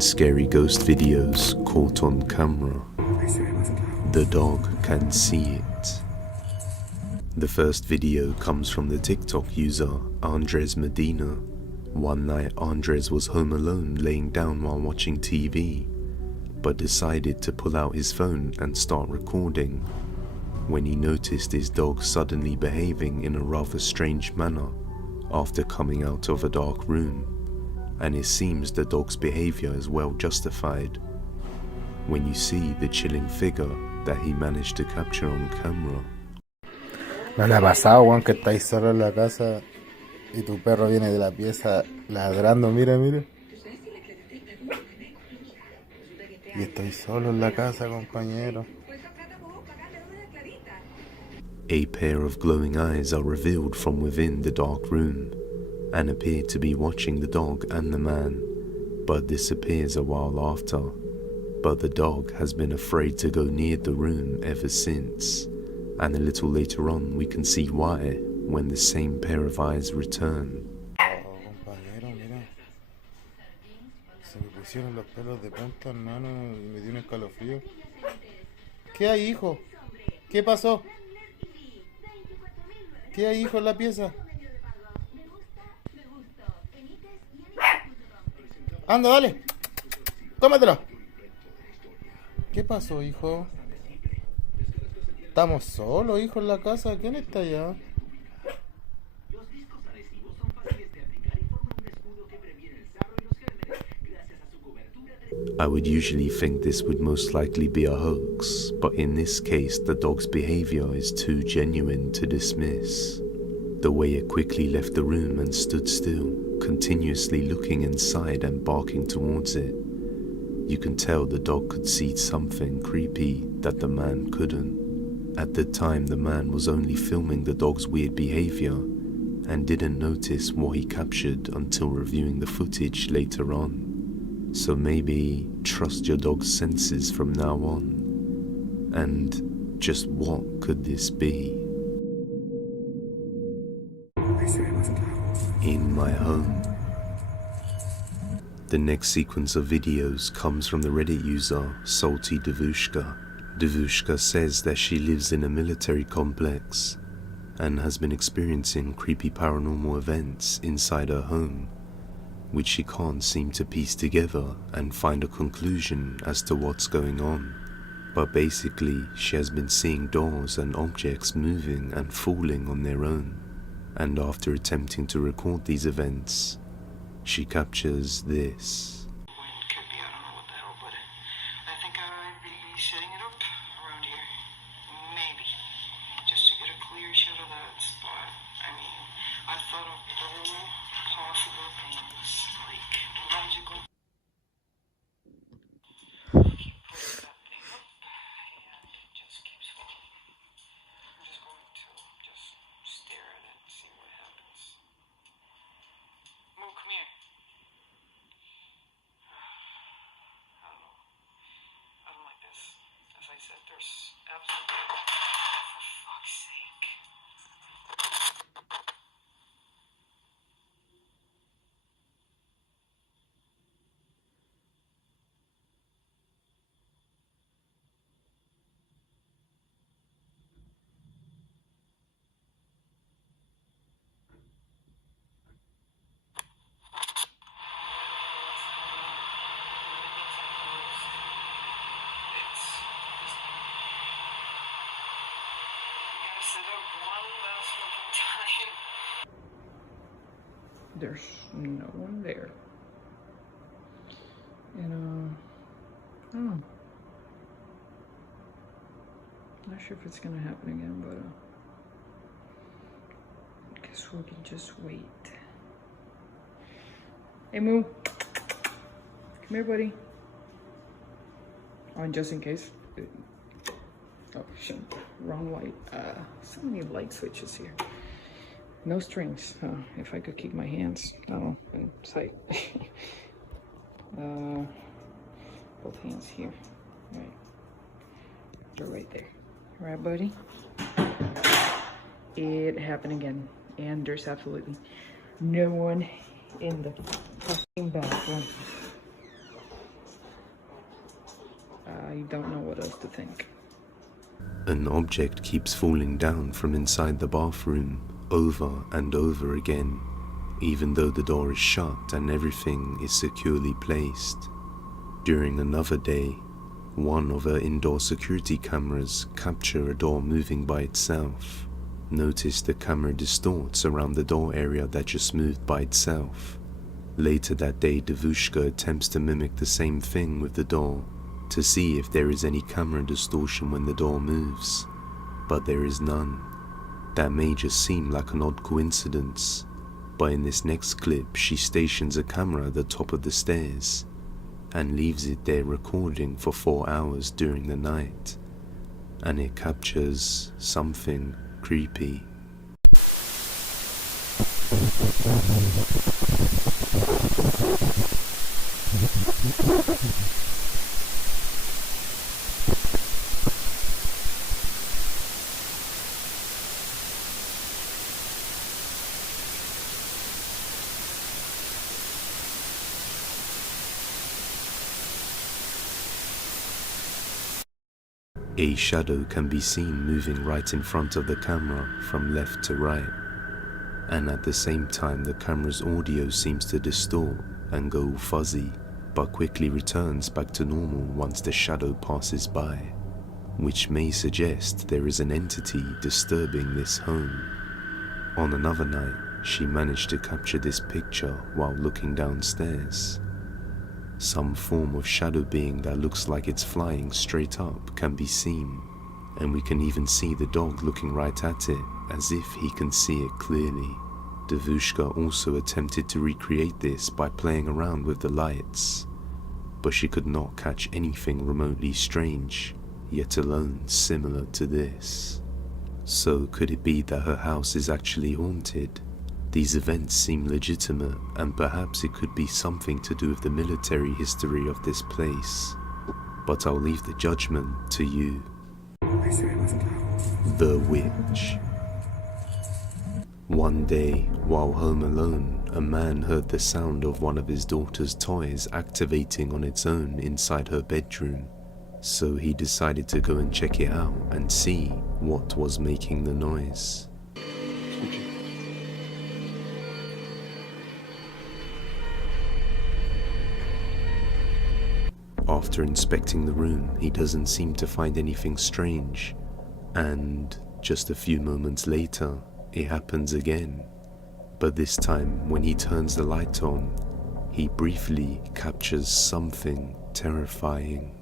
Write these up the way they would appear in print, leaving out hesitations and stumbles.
in scary ghost videos caught on camera, the dog can see it. The first video comes from the TikTok user Andres Medina. One night Andres was home alone laying down while watching TV, but decided to pull out his phone and start recording when he noticed his dog suddenly behaving in a rather strange manner after coming out of a dark room, and it seems the dog's behavior is well justified when you see the chilling figure that he managed to capture on camera. ¿No le ha pasado, Juan, que estáis solo en la casa y tu perro viene de la pieza ladrando? Mira, mira. Y estoy solo en la casa, compañero. A pair of glowing eyes are revealed from within the dark room and appear to be watching the dog and the man, but disappears a while after. But the dog has been afraid to go near the room ever since, and a little later on we can see why when the same pair of eyes return. Oh, compañero, mira. Se me pusieron los pelos de punta, hermano, y me dio un escalofrío. ¿Qué hay, hijo? ¿Qué pasó? ¿Qué hay, hijo, en la pieza? Anda, dale. Cómetelo. ¿Qué pasó, hijo? Estamos solos, hijo, en la casa. ¿Quién está allá? I would usually think this would most likely be a hoax, but in this case the dog's behavior is too genuine to dismiss. The way it quickly left the room and stood still, continuously looking inside and barking towards it. You can tell the dog could see something creepy that the man couldn't. At the time the man was only filming the dog's weird behavior and didn't notice what he captured until reviewing the footage later on. So maybe trust your dog's senses from now on. And just what could this be? In my home. The next sequence of videos comes from the Reddit user Salty Devushka. Devushka says that she lives in a military complex and has been experiencing creepy paranormal events inside her home, which she can't seem to piece together and find a conclusion as to what's going on. But basically, she has been seeing doors and objects moving and falling on their own. And after attempting to record these events, she captures this. There's no one there. And oh, not sure if it's gonna happen again, but I guess we can just wait. Hey Moo, come here, buddy. Oh, and just in case. Oh shit, wrong light. So many light switches here. No strings. If I could keep my hands, in sight. Both hands here. Right. They're right there. All right, buddy. It happened again, and there's absolutely no one in the fucking bathroom. I don't know what else to think. An object keeps falling down from inside the bathroom over and over again, even though the door is shut and everything is securely placed. During another day, one of her indoor security cameras capture a door moving by itself. Notice the camera distorts around the door area that just moved by itself. Later that day, Devushka attempts to mimic the same thing with the door to see if there is any camera distortion when the door moves, but there is none. That may just seem like an odd coincidence, but in this next clip she stations a camera at the top of the stairs and leaves it there recording for 4 hours during the night, and it captures something creepy. A shadow can be seen moving right in front of the camera from left to right, and at the same time the camera's audio seems to distort and go all fuzzy, but quickly returns back to normal once the shadow passes by, which may suggest there is an entity disturbing this home. On another night, she managed to capture this picture while looking downstairs. Some form of shadow being that looks like it's flying straight up can be seen, and we can even see the dog looking right at it as if he can see it clearly. Devushka also attempted to recreate this by playing around with the lights, but she could not catch anything remotely strange, yet alone similar to this. So could it be that her house is actually haunted? These events seem legitimate, and perhaps it could be something to do with the military history of this place, but I'll leave the judgment to you. The Witch. One day, while home alone, a man heard the sound of one of his daughter's toys activating on its own inside her bedroom, so he decided to go and check it out and see what was making the noise. After inspecting the room, he doesn't seem to find anything strange, and just a few moments later, it happens again. But this time, when he turns the light on, he briefly captures something terrifying.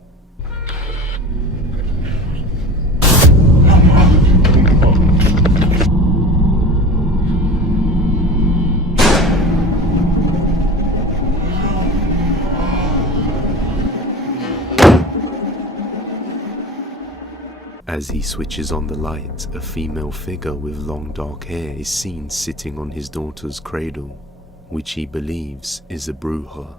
As he switches on the light, a female figure with long dark hair is seen sitting on his daughter's cradle, which he believes is a bruja,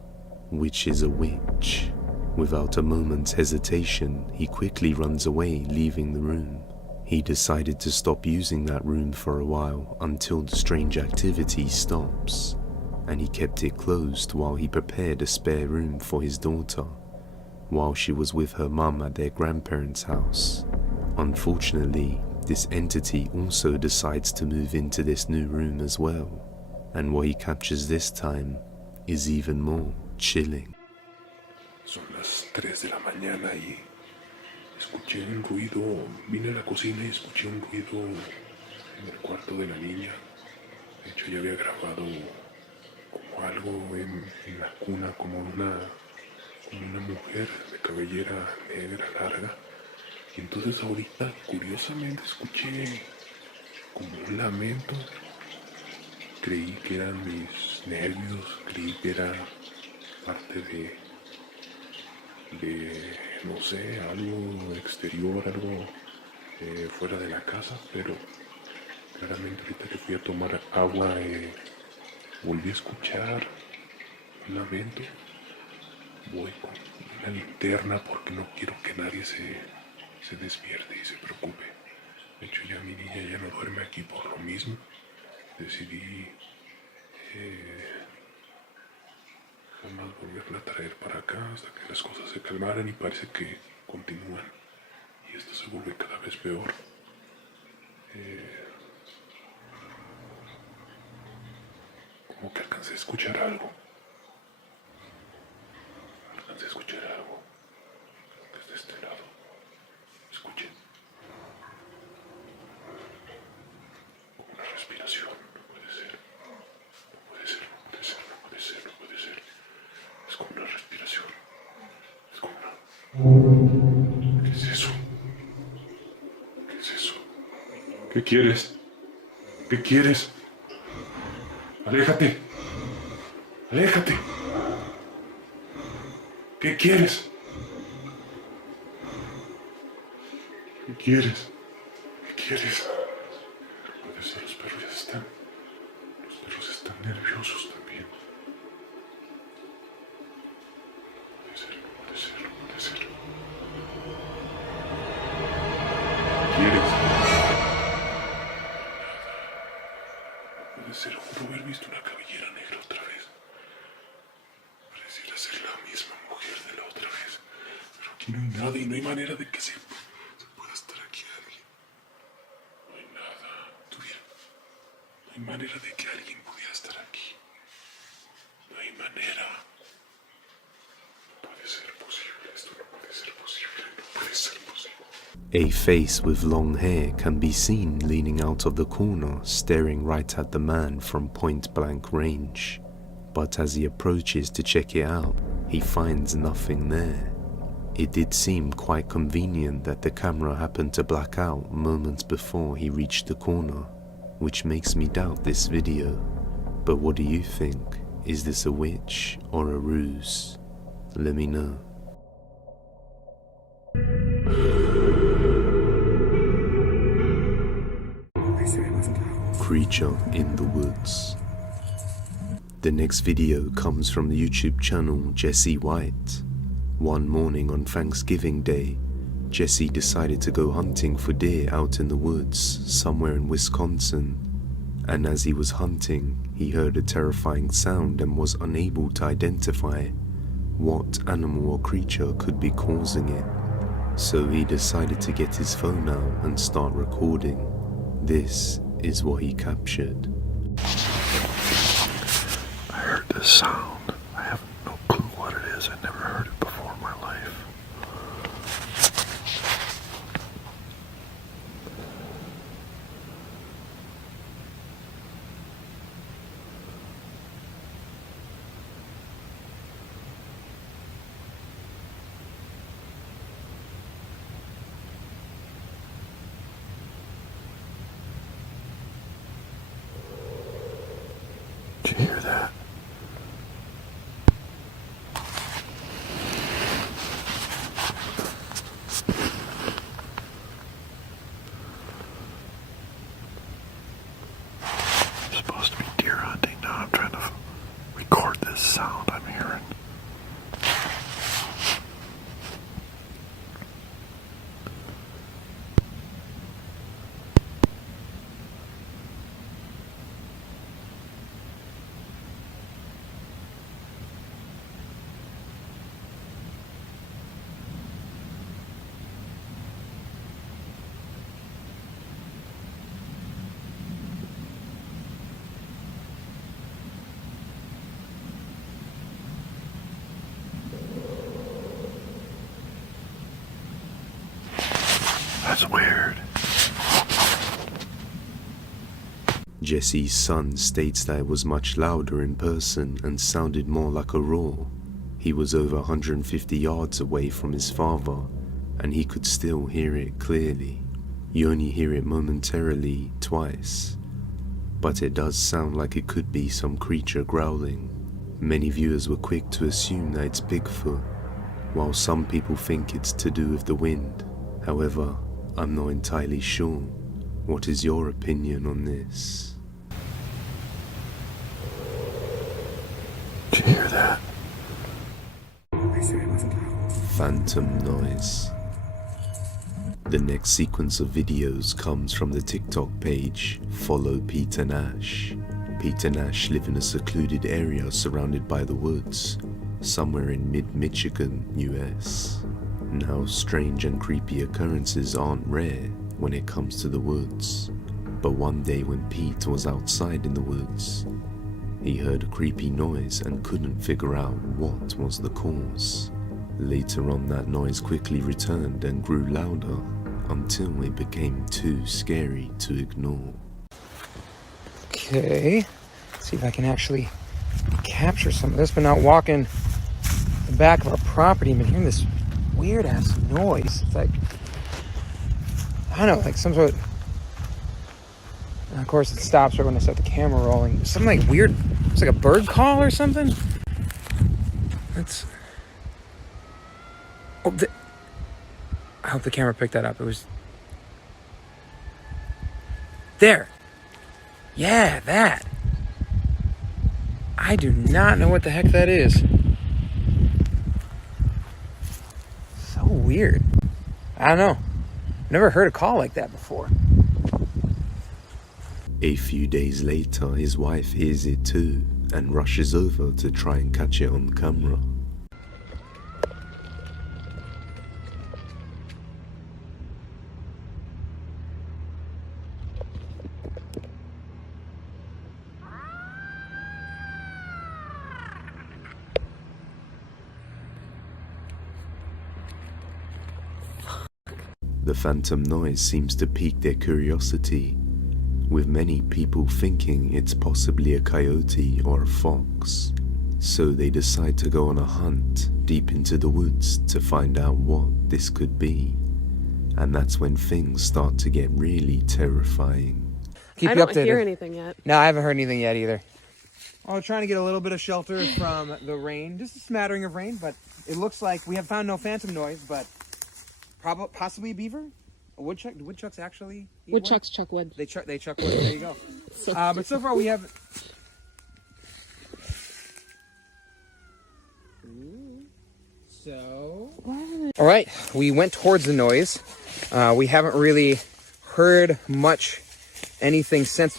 which is a witch. Without a moment's hesitation, he quickly runs away, leaving the room. He decided to stop using that room for a while until the strange activity stops, and he kept it closed while he prepared a spare room for his daughter, while she was with her mum at their grandparents' house. Unfortunately, this entity also decides to move into this new room as well, and what he captures this time is even more chilling. Son las 3 de la mañana y escuché un ruido, vine a la cocina y escuché un ruido en el cuarto de la niña. De hecho, ya había grabado como algo en la cuna, como una mujer de cabellera negra larga. Y entonces ahorita, curiosamente, escuché como un lamento. Creí que eran mis nervios, creí que era parte de no sé, algo exterior, algo fuera de la casa, pero claramente ahorita que fui a tomar agua volví a escuchar un lamento. Voy con una linterna porque no quiero que nadie se despierte y se preocupe. De hecho, ya mi niña ya no duerme aquí por lo mismo. Decidí jamás volverla a traer para acá hasta que las cosas se calmaran, y parece que continúan y esto se vuelve cada vez peor. Como que alcancé a escuchar algo. Desde este lado. Escuchen. Como una respiración. No puede ser. Es como una respiración. Es como una... ¿Qué es eso? ¿Qué quieres? Aléjate. ¿Qué quieres? No puede ser, los perros están nerviosos también. No puede ser. ¿Qué quieres? No puede ser, juro haber visto una cabellera negra otra vez. Pareciera ser la misma mujer de la otra vez. Pero aquí no hay nada y no hay manera de que se pueda estar aquí alguien. No hay nada. Tú mira. No hay manera de que alguien pudiera estar aquí. No hay manera. No puede ser posible. Esto no puede ser posible. A face with long hair can be seen leaning out of the corner, staring right at the man from point-blank range. But as he approaches to check it out, he finds nothing there. It did seem quite convenient that the camera happened to black out moments before he reached the corner, which makes me doubt this video. But what do you think? Is this a witch or a ruse? Let me know. Creature in the woods. The next video comes from the YouTube channel Jesse White. One morning on Thanksgiving Day, Jesse decided to go hunting for deer out in the woods somewhere in Wisconsin. And as he was hunting, he heard a terrifying sound and was unable to identify what animal or creature could be causing it. So he decided to get his phone out and start recording. This is what he captured. I heard this sound. I have no clue what it is. I never heard it before in my life. Did you hear that? I'm supposed to be deer hunting now. I'm trying to record this sound I'm hearing. That's weird. Jesse's son states that it was much louder in person and sounded more like a roar. He was over 150 yards away from his father, and he could still hear it clearly. You only hear it momentarily twice, but it does sound like it could be some creature growling. Many viewers were quick to assume that it's Bigfoot, while some people think it's to do with the wind. However, I'm not entirely sure. What is your opinion on this? Did you hear that? Phantom noise. The next sequence of videos comes from the TikTok page Follow Peter Nash. Peter Nash lives in a secluded area surrounded by the woods, somewhere in mid-Michigan, US. Now, strange and creepy occurrences aren't rare when it comes to the woods, but one day when Pete was outside in the woods, he heard a creepy noise and couldn't figure out what was the cause. Later on, that noise quickly returned and grew louder until it became too scary to ignore. Okay, let's see if I can actually capture some of this, but not walking the back of our property. I've been hearing this weird ass noise. It's like, I don't know, like some sort of, and of course it stops right when I set the camera rolling. Something like weird, it's like a bird call or something. That's, oh, I hope the camera picked that up. It was there. Yeah, that. I do not know what the heck that is. So weird. I don't know. Never heard a call like that before. A few days later, his wife hears it too and rushes over to try and catch it on camera. The phantom noise seems to pique their curiosity, with many people thinking it's possibly a coyote or a fox. So they decide to go on a hunt deep into the woods to find out what this could be. And that's when things start to get really terrifying. Keep I you don't updated. hear anything yet. No, I haven't heard anything yet either. Oh, we're trying to get a little bit of shelter from the rain. Just a smattering of rain, but it looks like we have found no phantom noise, but possibly a beaver? A woodchuck? Do woodchucks actually eat Woodchucks chuck wood. They chuck wood. There you go. But so far we haven't. So. All right, we went towards the noise. We haven't really heard much anything since.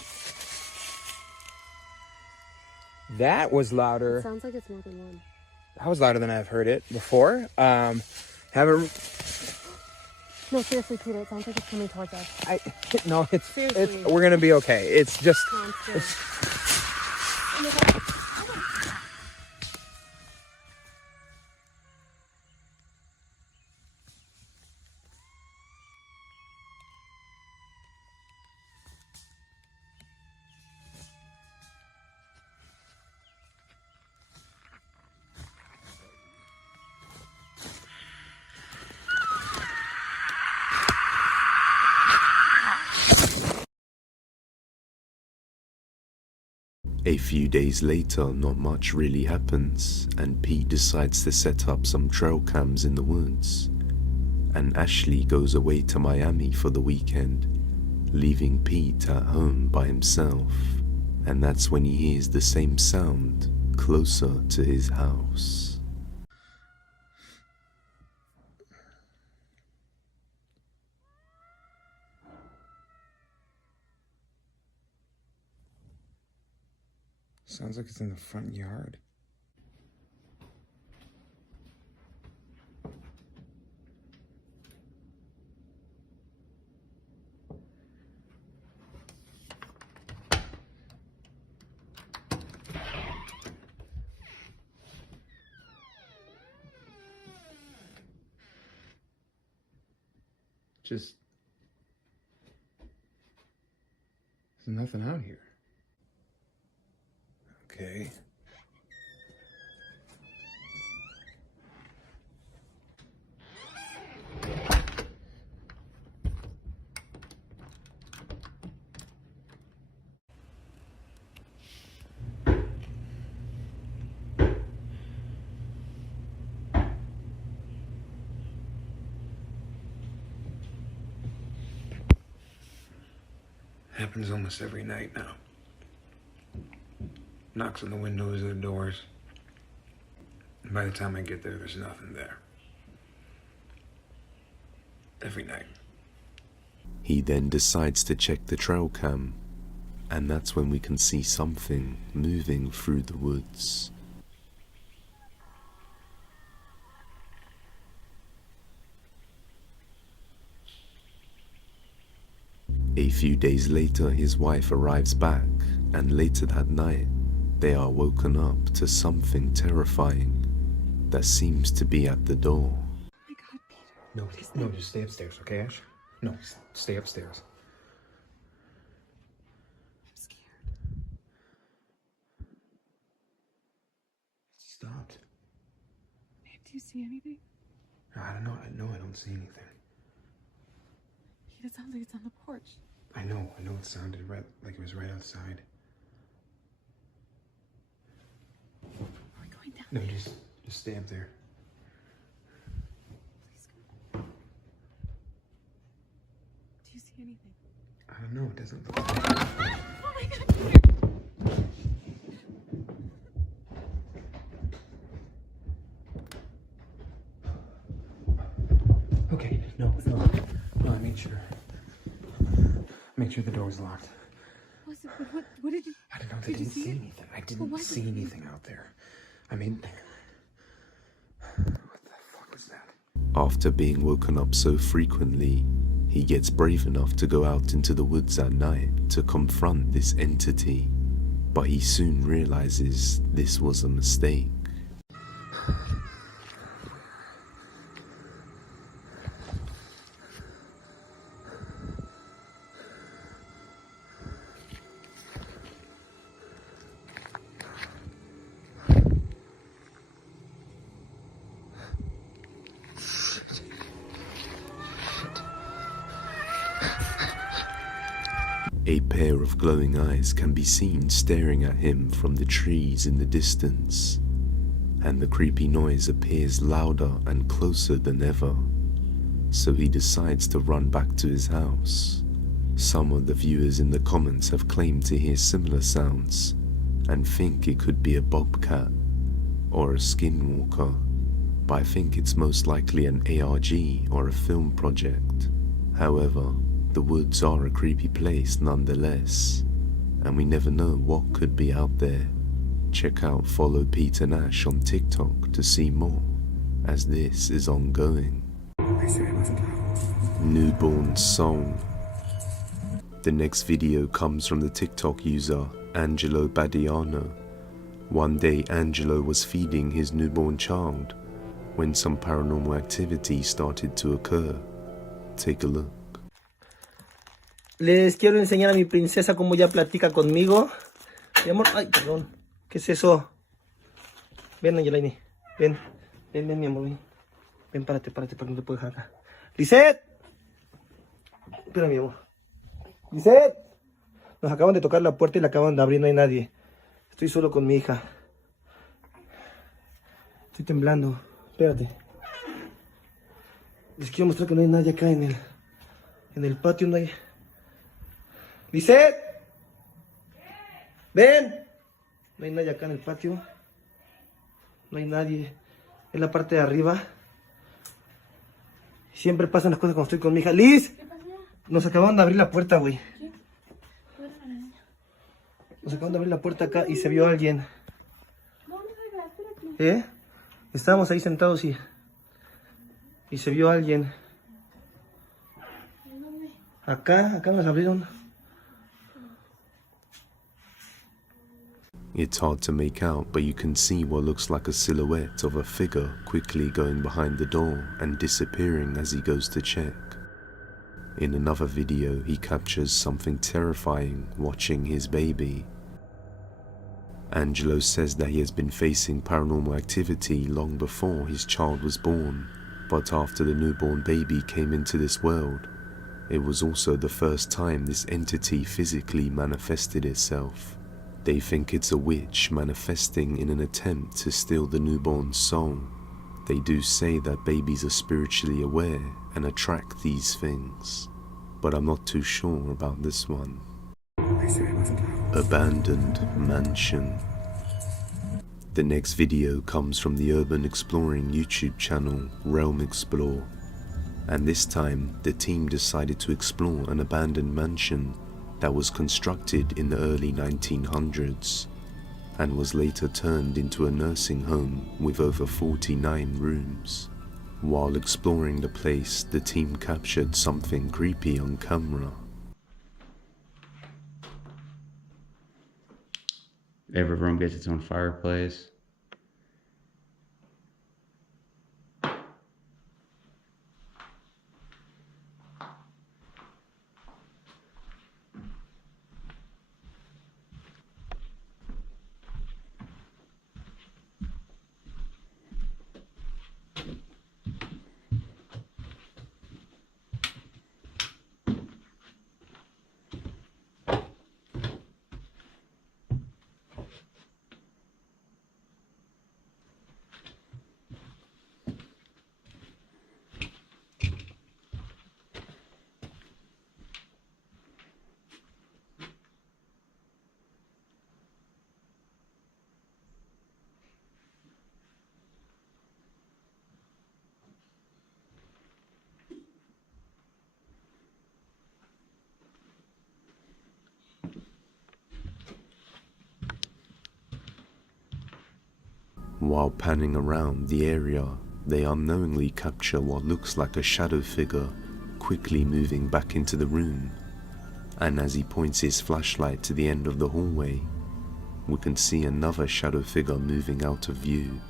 That was louder. Sounds like it's more than one. That was louder than I've heard it before. Haven't. No, seriously, Peter, it sounds like it's coming towards us. No, it's Seriously. we're gonna be okay. It's just. No, I'm scared. Oh my God. A few days later, not much really happens, and Pete decides to set up some trail cams in the woods. And Ashley goes away to Miami for the weekend, leaving Pete at home by himself. And that's when he hears the same sound closer to his house. Sounds like it's in the front yard. Just. There's nothing out here. Okay. Happens almost every night now. Knocks on the windows or the doors. And by the time I get there, there's nothing there. Every night. He then decides to check the trail cam, and that's when we can see something moving through the woods. A few days later, his wife arrives back, and later that night, they are woken up to something terrifying that seems to be at the door. No, no, just stay upstairs, okay, Ash? No, stay upstairs. I'm scared. Stopped. Babe, do you see anything? I don't know. I don't see anything. It sounds like it's on the porch. I know it sounded right like it was right outside. Are we going down? No, just stay up there. Please go. Do you see anything? I don't know, it doesn't look Oh my god! Okay, no, I made sure. Make sure the door was locked. What did you... I don't know, I Did you didn't see see it? anything. I didn't what? see anything out there. I mean, what the fuck was that? After being woken up so frequently, he gets brave enough to go out into the woods at night to confront this entity, but he soon realizes this was a mistake. A pair of glowing eyes can be seen staring at him from the trees in the distance, and the creepy noise appears louder and closer than ever, so he decides to run back to his house. Some of the viewers in the comments have claimed to hear similar sounds and think it could be a bobcat or a skinwalker, but I think it's most likely an ARG or a film project. However, the woods are a creepy place nonetheless, and we never know what could be out there. Check out Follow Pete and Ash on TikTok to see more, as this is ongoing. Newborn Song. The next video comes from the TikTok user Angelo Badiano. One day Angelo was feeding his newborn child when some paranormal activity started to occur. Take a look. Les quiero enseñar a mi princesa cómo ya platica conmigo. Mi amor, ay, perdón. ¿Qué es eso? Ven, Angelaine. Ven, mi amor, ven. Ven, párate, para que no te puedo dejar acá. ¡Lisette! Espera, mi amor. ¡Lisette! Nos acaban de tocar la puerta y la acaban de abrir, no hay nadie. Estoy solo con mi hija. Estoy temblando. Espérate. Les quiero mostrar que no hay nadie acá en el patio, no hay... ¡Lisette! ¡Ven! No hay nadie acá en el patio. No hay nadie. En la parte de arriba. Siempre pasan las cosas cuando estoy con mi hija. ¡Liz! Nos acaban de abrir la puerta, güey. Nos acaban de abrir la puerta acá y se vio a alguien. ¿Eh? Estábamos ahí sentados y se vio a alguien. Acá nos abrieron. It's hard to make out, but you can see what looks like a silhouette of a figure quickly going behind the door and disappearing as he goes to check. In another video, he captures something terrifying watching his baby. Angelo says that he has been facing paranormal activity long before his child was born, but after the newborn baby came into this world, it was also the first time this entity physically manifested itself. They think it's a witch manifesting in an attempt to steal the newborn's soul. They do say that babies are spiritually aware and attract these things, but I'm not too sure about this one. Abandoned Mansion. The next video comes from the urban exploring YouTube channel Realm Explore, and this time the team decided to explore an abandoned mansion that was constructed in the early 1900s and was later turned into a nursing home with over 49 rooms. While exploring the place, the team captured something creepy on camera. Every room gets its own fireplace. While panning around the area, they unknowingly capture what looks like a shadow figure quickly moving back into the room, and as he points his flashlight to the end of the hallway, we can see another shadow figure moving out of view.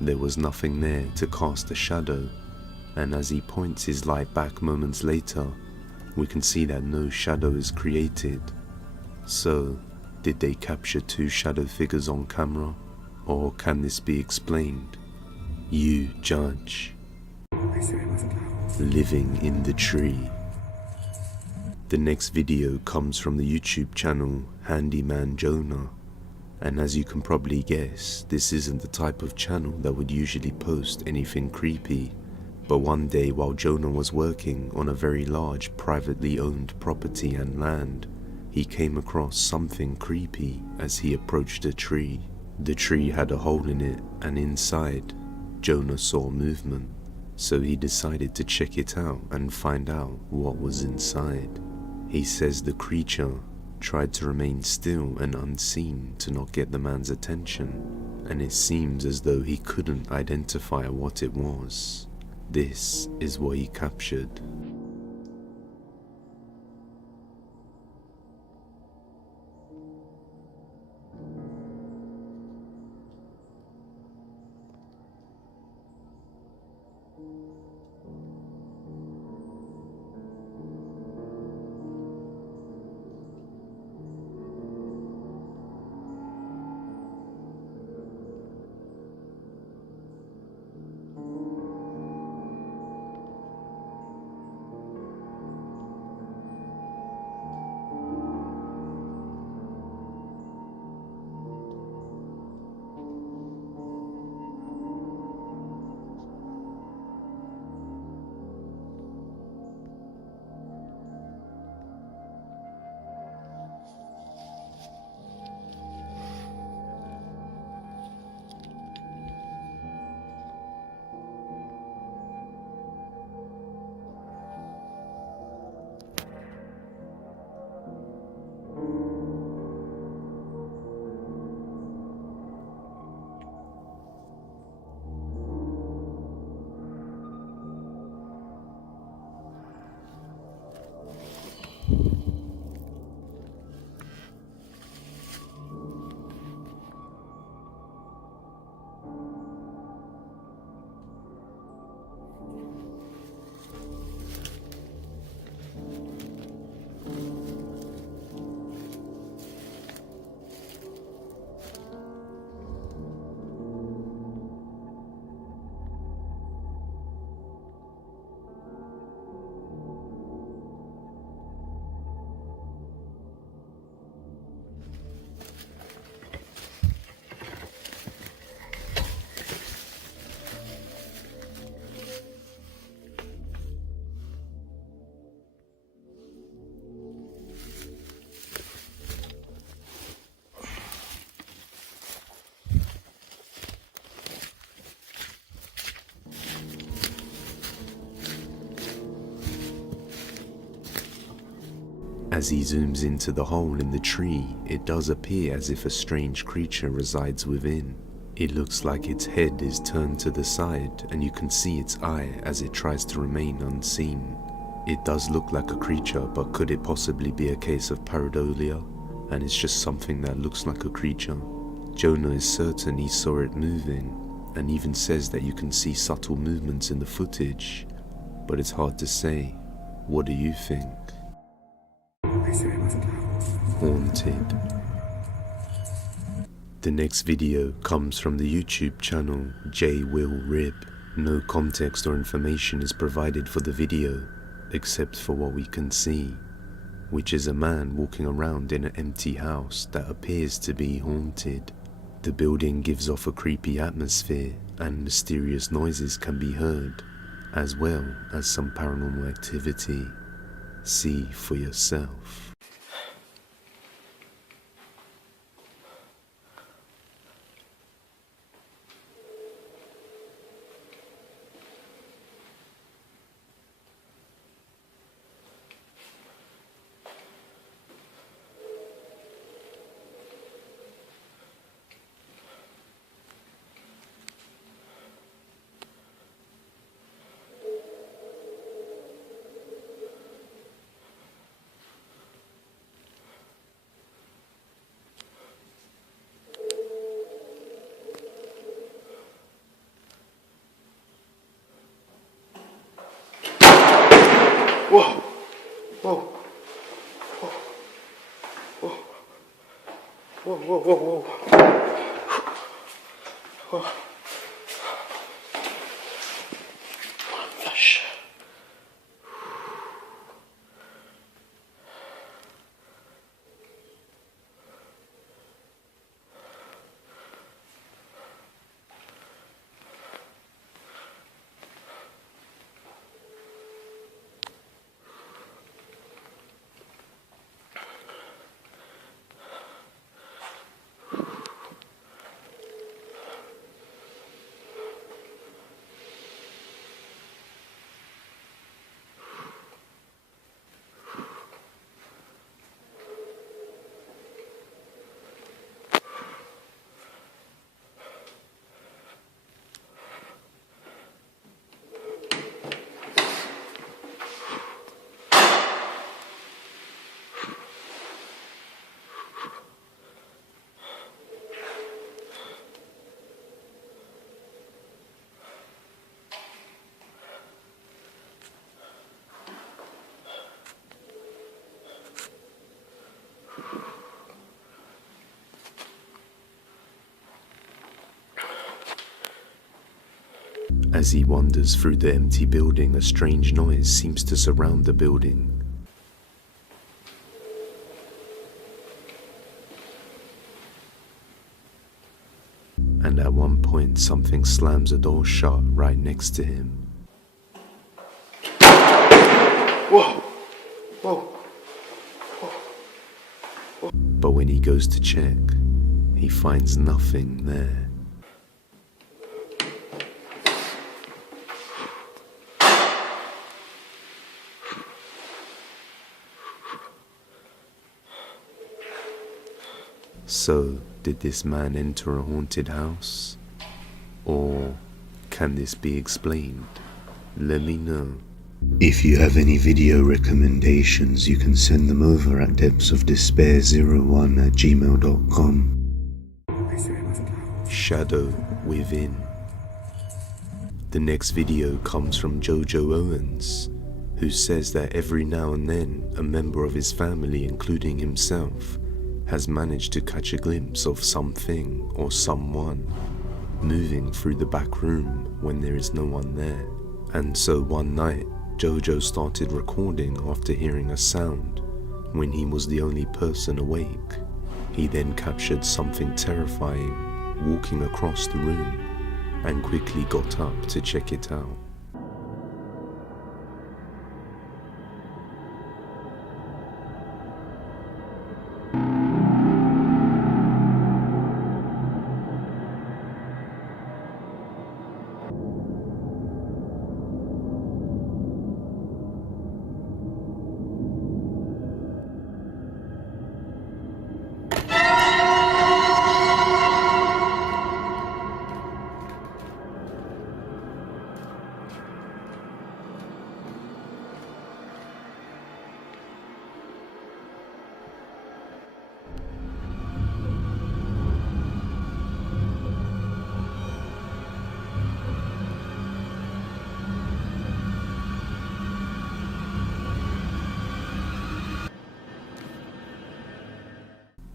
There was nothing there to cast a shadow, and as he points his light back moments later, we can see that no shadow is created. So, did they capture two shadow figures on camera? Or can this be explained? You judge. Living in the Tree. The next video comes from the YouTube channel Handyman Jonah, and as you can probably guess, this isn't the type of channel that would usually post anything creepy. But one day while Jonah was working on a very large privately owned property and land, he came across something creepy as he approached a tree. The tree had a hole in it, and inside, Jonah saw movement, so he decided to check it out and find out what was inside. He says the creature tried to remain still and unseen to not get the man's attention, and it seems as though he couldn't identify what it was. This is what he captured. As he zooms into the hole in the tree, it does appear as if a strange creature resides within. It looks like its head is turned to the side, and you can see its eye as it tries to remain unseen. It does look like a creature, but could it possibly be a case of pareidolia, and it's just something that looks like a creature? Jonah is certain he saw it moving, and even says that you can see subtle movements in the footage, but it's hard to say. What do you think? Haunted. The next video comes from the YouTube channel J Will Rib. No context or information is provided for the video, except for what we can see, which is a man walking around in an empty house that appears to be haunted. The building gives off a creepy atmosphere, and mysterious noises can be heard, as well as some paranormal activity. See for yourself. Whoa! Whoa! Whoa! Whoa! Whoa! Whoa! Whoa! Whoa! Flash. As he wanders through the empty building, a strange noise seems to surround the building. And at one point, something slams a door shut right next to him. Whoa! Whoa! But when he goes to check, he finds nothing there. So, did this man enter a haunted house? Or can this be explained? Let me know. If you have any video recommendations, you can send them over at depthsofdespair01@gmail.com. Shadow Within. The next video comes from Jojo Owens, who says that every now and then a member of his family, including himself, has managed to catch a glimpse of something or someone moving through the back room when there is no one there. And so one night, Jojo started recording after hearing a sound when he was the only person awake. He then captured something terrifying walking across the room and quickly got up to check it out.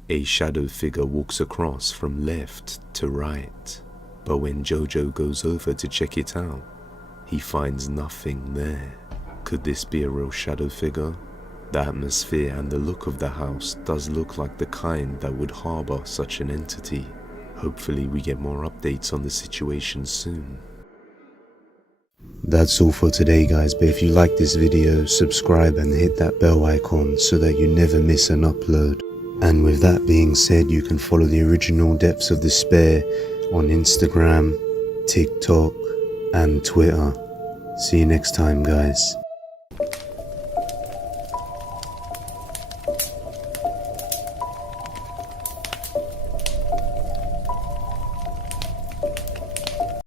A shadow figure walks across from left to right, but when Jojo goes over to check it out, he finds nothing there. Could this be a real shadow figure? The atmosphere and the look of the house does look like the kind that would harbor such an entity. Hopefully we get more updates on the situation soon. That's all for today guys, but if you like this video, subscribe and hit that bell icon so that you never miss an upload. And with that being said, you can follow the original Depths of Despair on Instagram, TikTok and Twitter. See you next time guys.